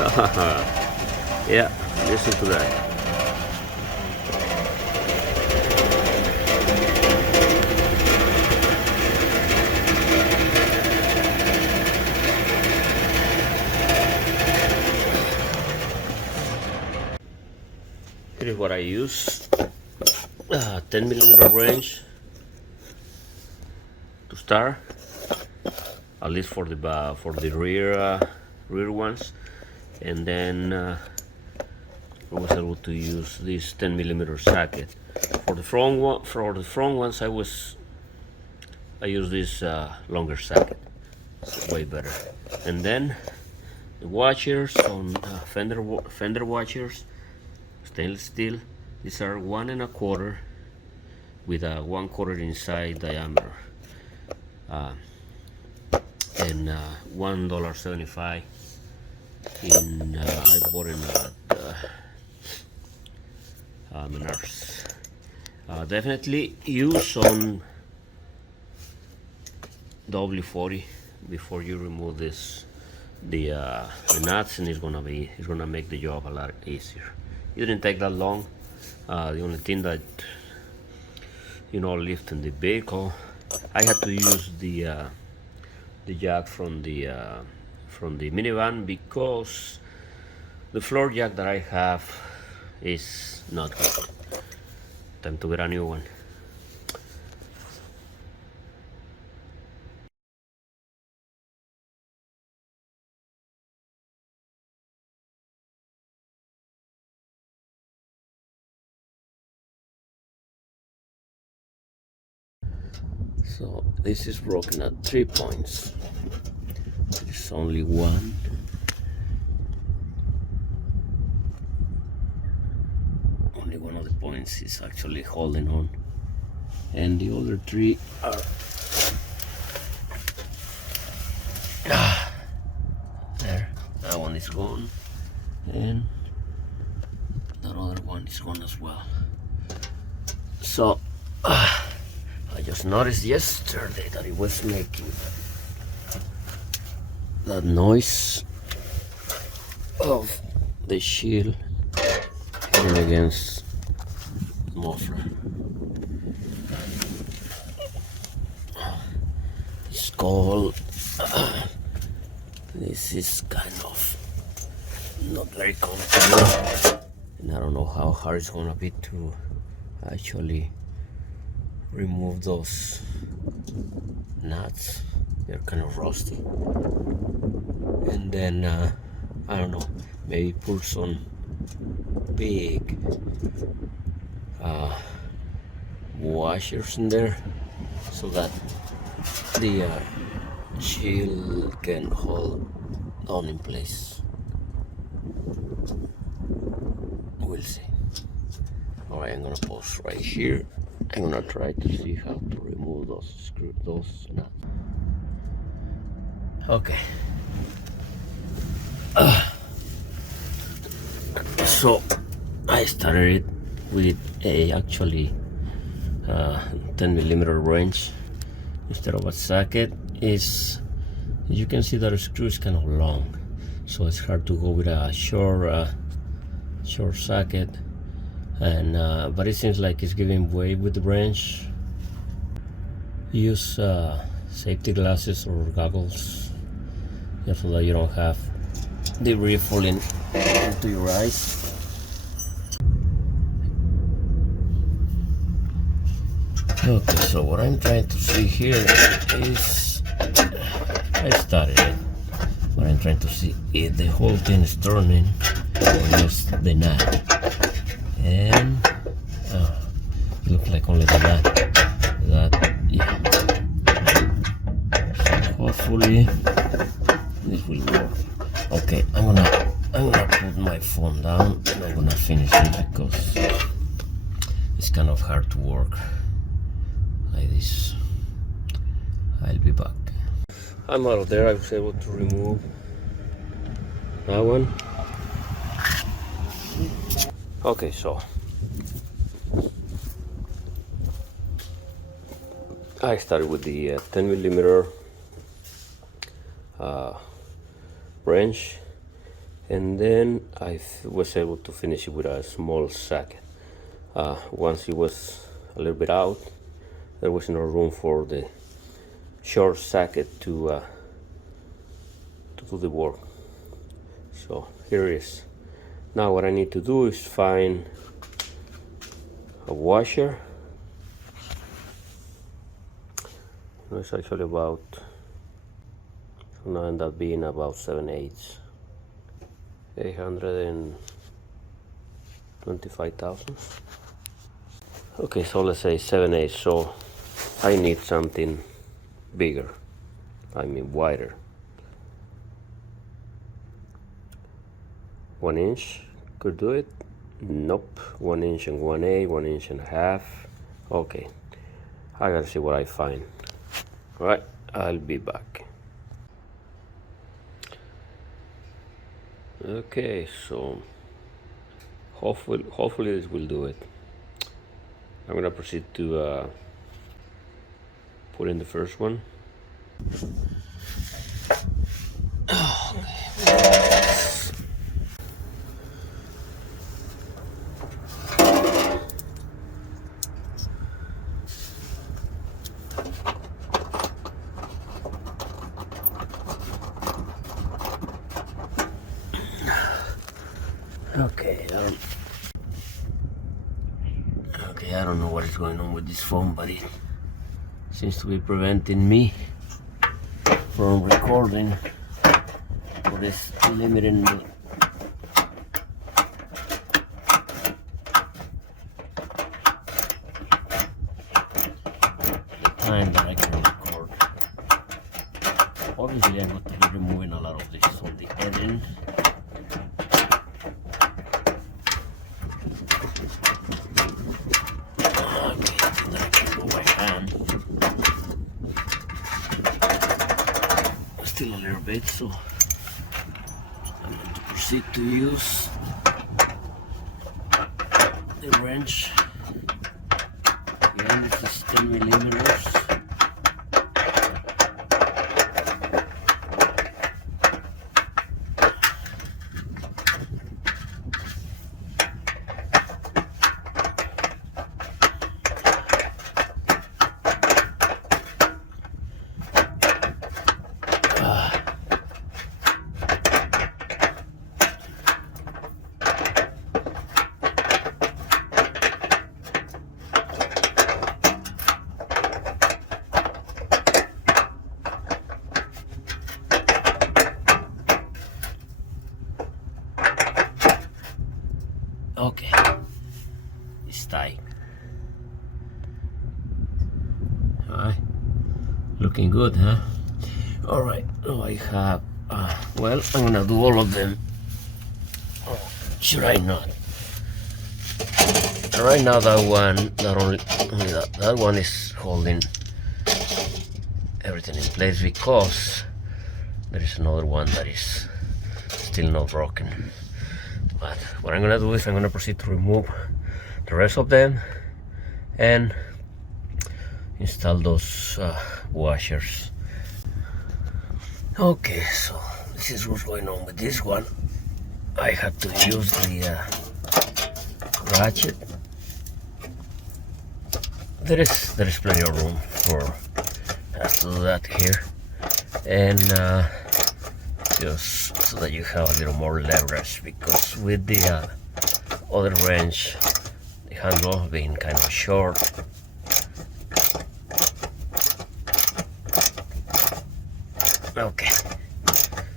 Yeah, listen to that. Here is what I use. 10 millimeter wrench to start, at least for the rear ones, and then I was able to use this 10 millimeter socket. For the front ones, I use this longer socket. It's way better. And then the washers on fender washers, stainless steel. These are 1 1/4 with a 1/4 inside diameter, and $1.75 in I bought it at Menards. Definitely use on W40 before you remove the nuts, and it's gonna make the job a lot easier. It didn't take that long. The only thing that, lifting the vehicle, I had to use the jack from the minivan, because the floor jack that I have is not good. Time to get a new one. So this is broken at 3 points. There's only one. Only one of the points is actually holding on, and the other 3 are there. That one is gone, and that other one is gone as well. So I just noticed yesterday that it was making that noise of the shield hitting against the muffler. It's called this is kind of not very comfortable, and I don't know how hard it's gonna be to actually remove those nuts. They're kind of rusty. And then I don't know, maybe put some big washers in there so that the shield can hold on in place. We'll see. Alright, I'm gonna pause right here. I'm gonna try to see how to remove those nuts. Okay. So I started it with a actually 10 millimeter wrench instead of a socket. Is, you can see that the screw is kind of long, so it's hard to go with a short socket. And but it seems like it's giving way with the wrench. Use safety glasses or goggles, just so that you don't have debris falling into your eyes. Okay, so what I'm trying to see here is, I started it, but I'm trying to see if the whole thing is turning or just the nut. And it looks like only the nut. That, yeah. So hopefully this will work. Okay, I'm gonna put my phone down and I'm gonna finish it, because it's kind of hard to work like this. I'll be back. I'm out of there. I was able to remove that one. Okay, so I started with the 10 millimeter wrench, and then I was able to finish it with a small socket. Once it was a little bit out, there was no room for the short socket to do the work. So here it is. Now what I need to do is find a washer. It's actually about, it's gonna end up being about 7/8, 825,000. Okay, so let's say 7/8. So I need something bigger, I mean wider. 1 inch could do it. Nope. 1 inch and 1/8, 1.5 inches. Okay, I gotta see what I find. All right, I'll be back. Okay, so hopefully this will do it. I'm gonna proceed to put in the first one. Okay, I don't know what is going on with this phone, but it seems to be preventing me from recording, or it's limiting me. The time that I can record. Obviously, I'm going to be removing a lot of this on the editing. Still a little bit, so I'm going to proceed to use the wrench. Again, this is 10 millimeters. Okay, it's tight. Alright, looking good, huh? Alright, so I have, well, I'm gonna do all of them. Oh, should I not? Right now that one, only that one is holding everything in place, because there is another one that is still not broken. But what I'm gonna do is I'm gonna proceed to remove the rest of them and install those washers. Okay, so this is what's going on with this one. I had to use the ratchet. There is plenty of room for us to do that here, and just so that you have a little more leverage, because with the other wrench, the handle being kind of short, okay,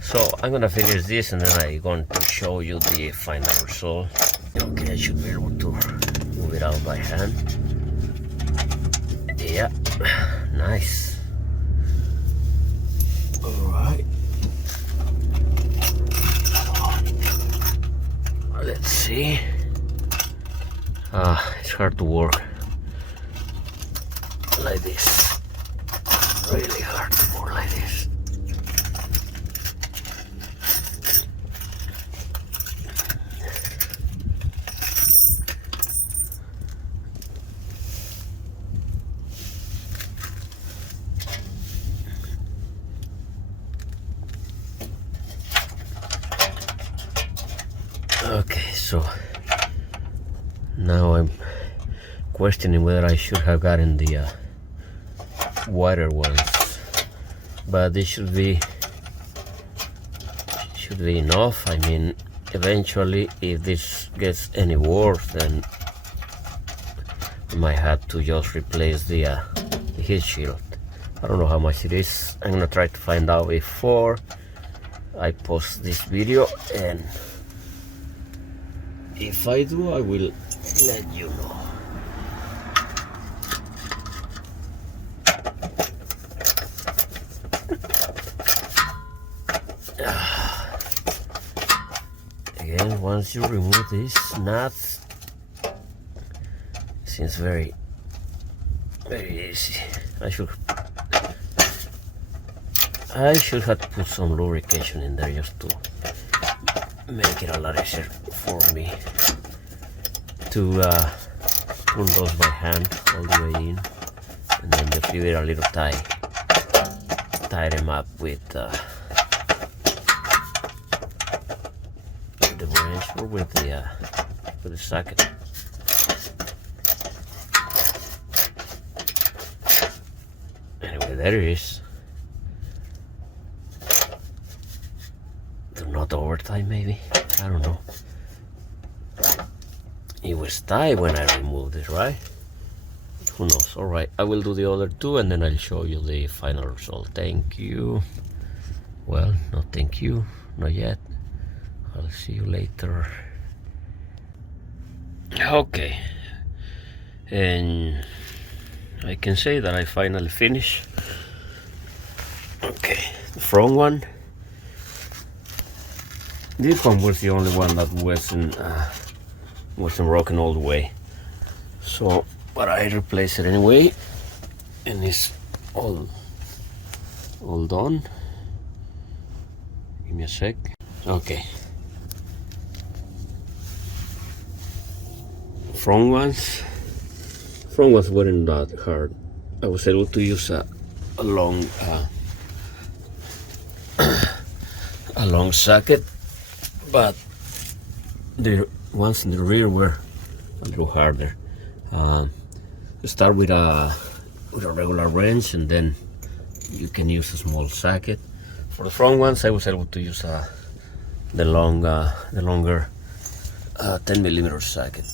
so I'm gonna finish this and then I'm going to show you the final result. Okay, I should be able to move it out by hand. Yeah, nice. Alright, let's see. It's hard to work like this. Really hard to work like this. Okay, so now I'm questioning whether I should have gotten the wider ones, but this should be enough. I mean, eventually if this gets any worse, then I might have to just replace the heat shield. I don't know how much it is. I'm gonna try to find out before I post this video, and if I do, I will let you know. Again, once you remove these nuts, it seems very easy. I should have put some lubrication in there just to make it a lot easier for me to pull those by hand all the way in, and then just give it a little tie them up with the wrench or with the socket. Anyway, there it is. Not overtime, maybe, I don't know. It was tight when I removed it, right? Who knows? All right, I will do the other two and then I'll show you the final result. Thank you. Well, no thank you, not yet. I'll see you later. Okay, and I can say that I finally finished. Okay, the front one. This one was the only one that wasn't broken all the way. So, but I replaced it anyway, and it's all done. Give me a sec. Okay. Front ones weren't that hard. I was able to use a long socket, but the ones in the rear were a little harder. Start with a regular wrench, and then you can use a small socket. For the front ones, I was able to use the longer 10mm socket.